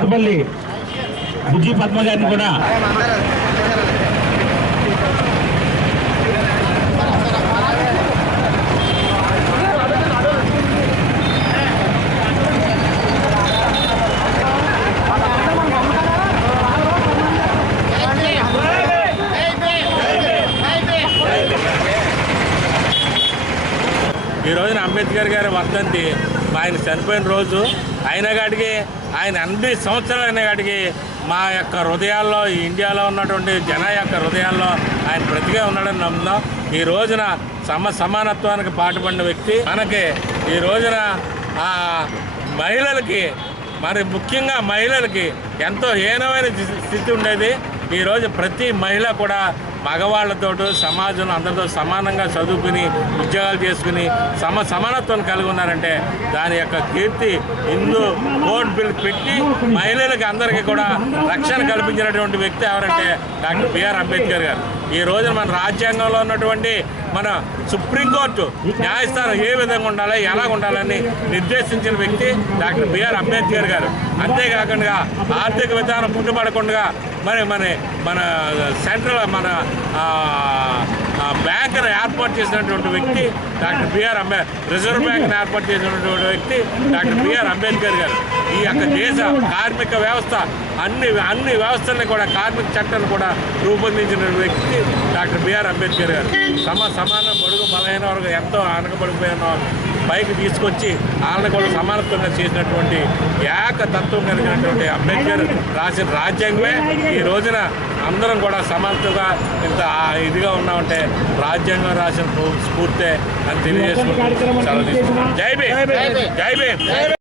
కొత్తపల్లి బుజ్జి పద్మ గారిని కూడా ఈ రోజున అంబేద్కర్ గారి వర్ధంతి ఆయన చనిపోయిన రోజు అయినా కాడికి ఆయన అన్ని సంవత్సరాలు అయినా కాడికి మా యొక్క హృదయాల్లో ఈ ఇండియాలో ఉన్నటువంటి జన యొక్క హృదయాల్లో ఆయన బ్రతికే ఉన్నాడని నమ్ముదాం. ఈ రోజున సమానత్వానికి పాటుపడిన వ్యక్తి మనకి ఈ రోజున మహిళలకి మరి ముఖ్యంగా మహిళలకి ఎంతో హీనమైన స్థితి ఉండేది. ఈరోజు ప్రతి మహిళ కూడా మగవాళ్లతో సమాజంలో అందరితో సమానంగా చదువుకుని ఉద్యోగాలు చేసుకుని సమానత్వం కలిగి ఉన్నారంటే దాని యొక్క కీర్తి హిందూ కోడ్ బిల్ పెట్టి మహిళలకి అందరికీ కూడా రక్షణ కల్పించినటువంటి వ్యక్తి ఎవరంటే డాక్టర్ బిఆర్ అంబేద్కర్ గారు. ఈ రోజున మన రాజ్యాంగంలో ఉన్నటువంటి మన సుప్రీంకోర్టు న్యాయస్థానం ఏ విధంగా ఉండాలి ఎలా ఉండాలని నిర్దేశించిన వ్యక్తి డాక్టర్ బిఆర్ అంబేద్కర్ గారు. అంతేకాకుండా ఆర్థిక విధానం పుట్టుపడకుండా మన సెంట్రల్ మన బ్యాంకును ఏర్పాటు చేసినటువంటి వ్యక్తి డాక్టర్ బిఆర్ రిజర్వ్ బ్యాంక్ను ఏర్పాటు చేసినటువంటి వ్యక్తి డాక్టర్ బిఆర్ అంబేద్కర్ గారు. ఈ యొక్క దేశ కార్మిక వ్యవస్థ అన్ని వ్యవస్థల్ని కూడా కార్మిక చట్టాన్ని కూడా రూపొందించిన వ్యక్తి డాక్టర్ బిఆర్ అంబేద్కర్ గారు. సమానం బడుగు బలహీన వరకు ఎంతో వెనకబడిపోయిన పైకి తీసుకొచ్చి వాళ్ళని కూడా సమానత్వంగా చేసినటువంటి ఏకతత్వం కలిగినటువంటి అంబేద్కర్ రాసిన రాజ్యాంగమే ఈ రోజున అందరం కూడా సమానత్వంగా ఇంత ఇదిగా ఉన్నామంటే రాజ్యాంగం రాసిన స్ఫూర్తే అని తెలియజేసుకుంటాం. జై భీమ్.